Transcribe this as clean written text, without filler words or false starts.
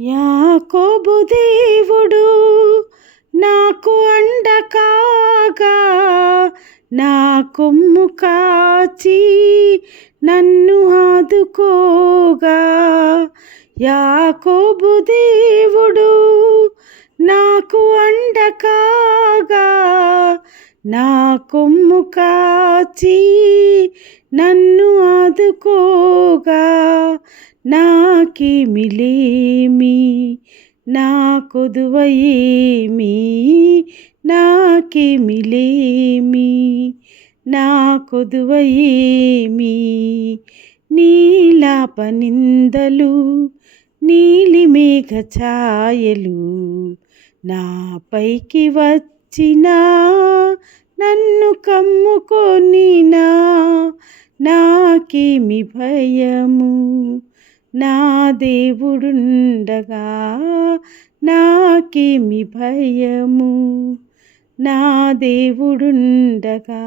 యాకోబు దేవుడు నాకు అండ కాగా, నా కొమ్ము కాచి నన్ను ఆదుకోగా. యాకోబు దేవుడు నాకు అండ కాగా, నా కొమ్ము కాచి నన్ను ఆదుకోగా. నాకేమిలేమి నా కొదువ ఏమి, నాకేమిలేమి నా కొదువ ఏమి. నీలాపనిందలు నీలి మేఘ ఛాయలు నాపైకి వచ్చినా నన్ను కమ్ముకొనినా, నాకేమి భయము నా దేవుడుండగా. నాకేమి భయము నా దేవుడుండగా.